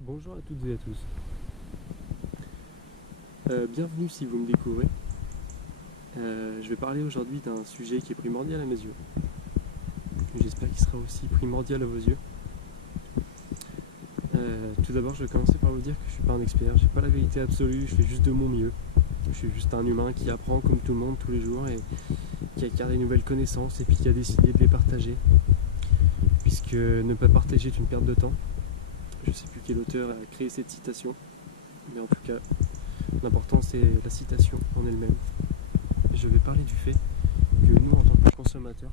Bonjour à toutes et à tous. Bienvenue si vous me découvrez. Je vais parler aujourd'hui d'un sujet qui est primordial à mes yeux. J'espère qu'il sera aussi primordial à vos yeux. Tout d'abord, je vais commencer par vous dire que je ne suis pas un expert, j'ai pas la vérité absolue, je fais juste de mon mieux. Je suis juste un humain qui apprend comme tout le monde tous les jours et qui acquiert des nouvelles connaissances et puis qui a décidé de les partager. Puisque ne pas partager est une perte de temps. Je ne sais plus quel auteur a créé cette citation, mais en tout cas, l'important c'est la citation en elle-même. Je vais parler du fait que nous, en tant que consommateurs,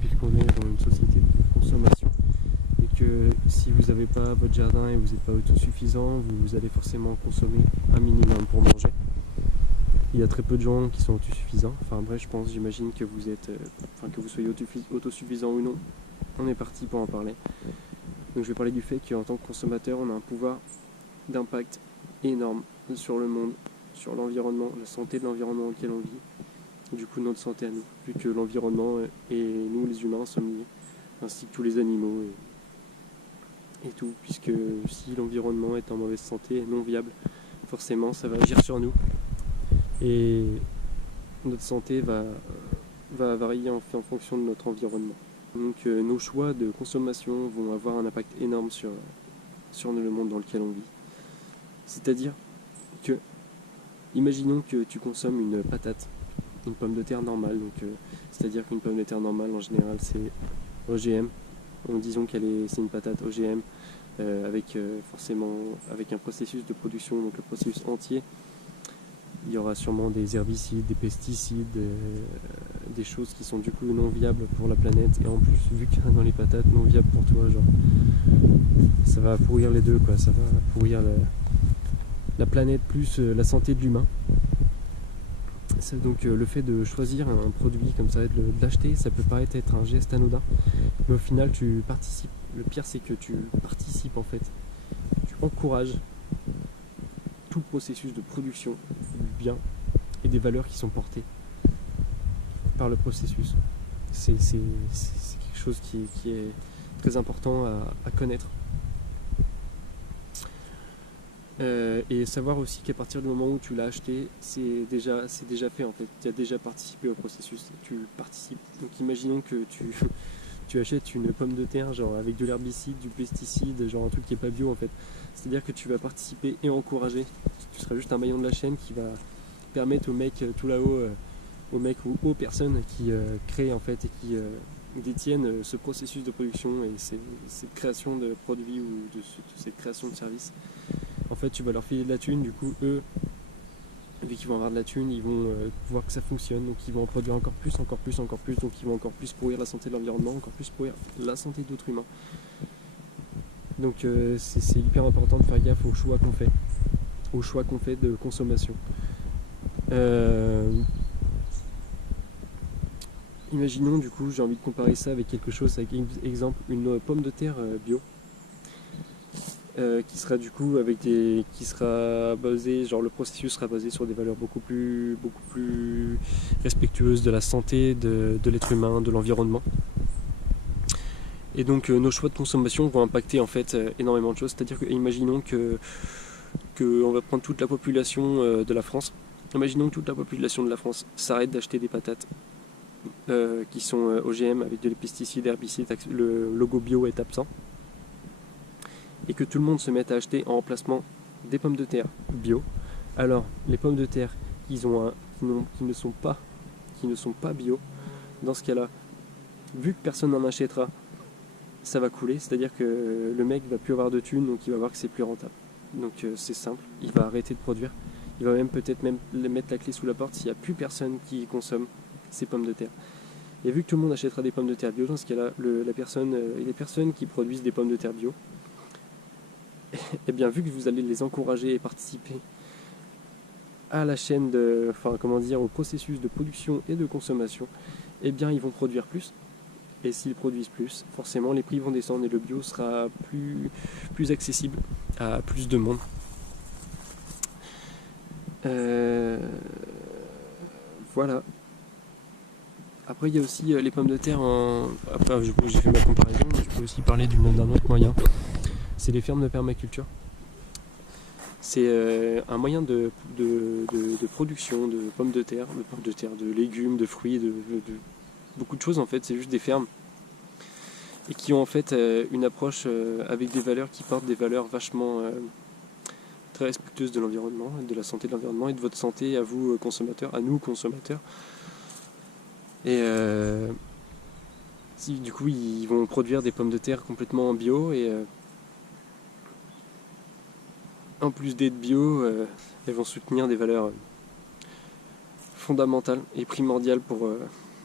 puisqu'on est dans une société de consommation, et que si vous n'avez pas votre jardin et vous n'êtes pas autosuffisant, vous allez forcément consommer un minimum pour manger. Il y a très peu de gens qui sont autosuffisants. Enfin bref, j'imagine que vous êtes, que vous soyez autosuffisant ou non. On est parti pour en parler. Donc je vais parler du fait qu'en tant que consommateur, on a un pouvoir d'impact énorme sur le monde, sur l'environnement, la santé de l'environnement dans lequel on vit, du coup notre santé à nous, vu que l'environnement et nous les humains sommes liés, ainsi que tous les animaux et tout, puisque si l'environnement est en mauvaise santé et non viable, forcément ça va agir sur nous et notre santé va varier en fonction de notre environnement. Donc nos choix de consommation vont avoir un impact énorme sur le monde dans lequel on vit. C'est-à-dire que, imaginons que tu consommes une patate, une pomme de terre normale, c'est-à-dire qu'une pomme de terre normale en général c'est OGM, disons c'est une patate OGM forcément avec un processus de production, donc le processus entier. Il y aura sûrement des herbicides, des pesticides, des choses qui sont du coup non viables pour la planète. Et en plus, vu qu'il y en a dans les patates non viables pour toi, ça va pourrir les deux, quoi. Ça va pourrir la planète plus la santé de l'humain. Donc le fait de choisir un produit comme ça, de l'acheter, ça peut paraître être un geste anodin. Mais au final, tu participes. Le pire, c'est que tu participes en fait. Tu encourages tout le processus de production du bien et des valeurs qui sont portées par le processus. C'est quelque chose qui est très important à connaître. Et savoir aussi qu'à partir du moment où tu l'as acheté, c'est déjà fait en fait. Tu as déjà participé au processus. Tu participes. Donc imaginons que tu achètes une pomme de terre avec de l'herbicide, du pesticide, un truc qui n'est pas bio en fait. C'est-à-dire que tu vas participer et encourager. Tu seras juste un maillon de la chaîne qui va permettre aux mecs tout là-haut, aux mecs ou aux personnes qui créent en fait et qui détiennent ce processus de production et cette création de produits ou de cette création de services. En fait, tu vas leur filer de la thune, du coup, eux, vu qu'ils vont avoir de la thune, ils vont voir que ça fonctionne, donc ils vont en produire encore plus, donc ils vont encore plus pourrir la santé de l'environnement, encore plus pourrir la santé d'autres humains. Donc c'est hyper important de faire gaffe aux choix qu'on fait de consommation. Imaginons du coup, j'ai envie de comparer ça avec quelque chose, avec exemple une pomme de terre bio. Qui sera du coup qui sera basé, le processus sera basé sur des valeurs beaucoup plus respectueuses de la santé de l'être humain, de l'environnement. Et donc nos choix de consommation vont impacter en fait énormément de choses. C'est-à-dire que imaginons que on va prendre toute la population de la France. Imaginons que toute la population de la France s'arrête d'acheter des patates qui sont OGM avec des pesticides, herbicides, le logo bio est absent. Et que tout le monde se mette à acheter en remplacement des pommes de terre bio. Alors, les pommes de terre qui ne sont pas bio, dans ce cas-là, vu que personne n'en achètera, ça va couler, c'est-à-dire que le mec va plus avoir de thunes, donc il va voir que c'est plus rentable. Donc c'est simple, il va arrêter de produire. Il va peut-être mettre la clé sous la porte s'il n'y a plus personne qui consomme ces pommes de terre. Et vu que tout le monde achètera des pommes de terre bio, dans ce cas-là, les personnes qui produisent des pommes de terre bio, et bien vu que vous allez les encourager et participer à la chaîne au processus de production et de consommation, et bien ils vont produire plus. Et s'ils produisent plus, forcément les prix vont descendre et le bio sera plus accessible à plus de monde. Voilà. Après il y a aussi les pommes de terre j'ai fait ma comparaison, mais je peux aussi parler d'un autre moyen. c'est les fermes de permaculture. C'est un moyen de production de pommes de terre, de légumes, de fruits, de beaucoup de choses en fait. C'est juste des fermes et qui ont en fait une approche avec des valeurs qui portent des valeurs vachement très respectueuses de l'environnement, de la santé de l'environnement et de votre santé à vous consommateurs, à nous consommateurs. Et du coup ils vont produire des pommes de terre complètement en bio et en plus d'être bio, elles vont soutenir des valeurs fondamentales et primordiales pour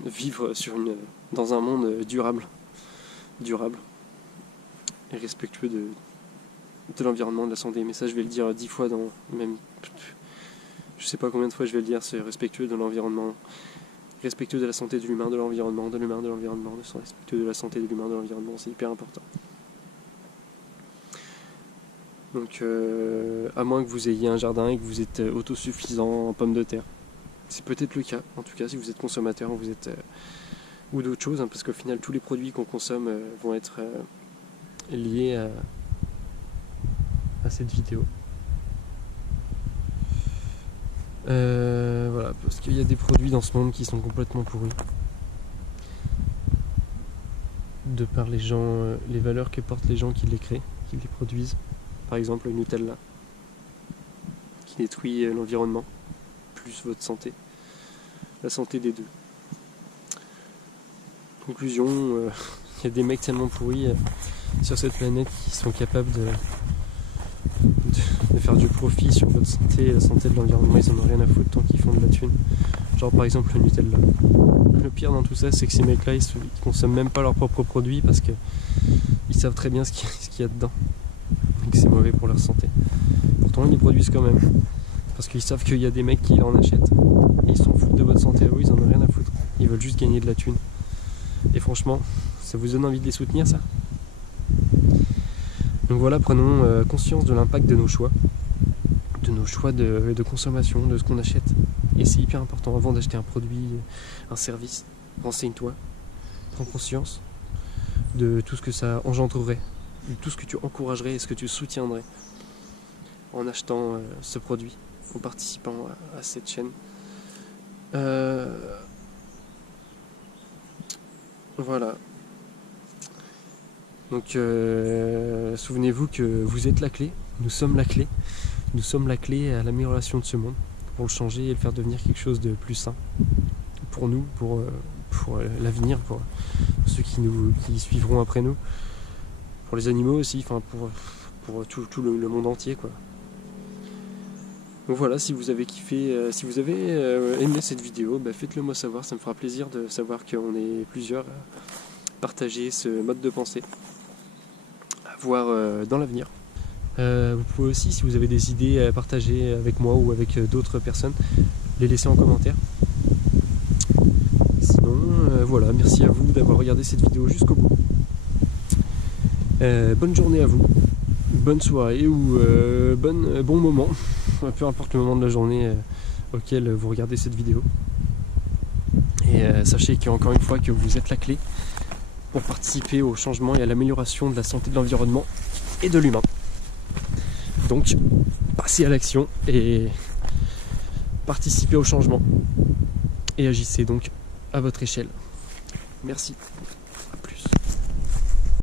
vivre dans un monde durable et respectueux de l'environnement, de la santé. Mais ça, je vais le dire 10 fois je sais pas combien de fois je vais le dire, c'est respectueux de l'environnement, respectueux de la santé de l'humain, de l'environnement, respectueux de la santé de l'humain, de l'environnement, c'est hyper important. Donc à moins que vous ayez un jardin et que vous êtes autosuffisant en pommes de terre. C'est peut-être le cas, en tout cas si vous êtes consommateur ou d'autres choses, parce qu'au final tous les produits qu'on consomme vont être liés à cette vidéo. Voilà, parce qu'il y a des produits dans ce monde qui sont complètement pourris. De par les valeurs que portent les gens qui les créent, qui les produisent. Par exemple le Nutella, qui détruit l'environnement, plus votre santé, la santé des deux. Conclusion, il y a des mecs tellement pourris sur cette planète qui sont capables de faire du profit sur votre santé et la santé de l'environnement, ils en ont rien à foutre tant qu'ils font de la thune. Genre par exemple le Nutella. Le pire dans tout ça, c'est que ces mecs-là, ils consomment même pas leurs propres produits parce qu'ils savent très bien ce qu'il y a dedans. Et que c'est mauvais pour leur santé. Pourtant ils les produisent quand même. Parce qu'ils savent qu'il y a des mecs qui en achètent. Et ils s'en foutent de votre santé à vous, ils en ont rien à foutre. Ils veulent juste gagner de la thune. Et franchement, ça vous donne envie de les soutenir ça? Donc voilà, prenons conscience de l'impact de nos choix. De nos choix de consommation, de ce qu'on achète. Et c'est hyper important, avant d'acheter un produit, un service, renseigne-toi. Prends conscience de tout ce que ça engendrerait. De tout ce que tu encouragerais et ce que tu soutiendrais en achetant ce produit, en participant à cette chaîne. Voilà. Donc souvenez-vous que vous êtes la clé, nous sommes la clé. Nous sommes la clé à l'amélioration de ce monde, pour le changer et le faire devenir quelque chose de plus sain. Pour nous, pour l'avenir, pour ceux qui suivront après nous. Pour les animaux aussi, enfin pour tout le monde entier quoi. Donc voilà, si vous avez kiffé, si vous avez aimé cette vidéo, faites-le moi savoir, ça me fera plaisir de savoir qu'on est plusieurs à partager ce mode de pensée, à voir dans l'avenir. Vous pouvez aussi, si vous avez des idées à partager avec moi ou avec d'autres personnes, les laisser en commentaire. Sinon, voilà, merci à vous d'avoir regardé cette vidéo jusqu'au bout. Bonne journée à vous, bonne soirée ou bon moment, peu importe le moment de la journée auquel vous regardez cette vidéo. Et sachez qu'encore une fois que vous êtes la clé pour participer au changement et à l'amélioration de la santé de l'environnement et de l'humain. Donc, passez à l'action et participez au changement et agissez donc à votre échelle. Merci.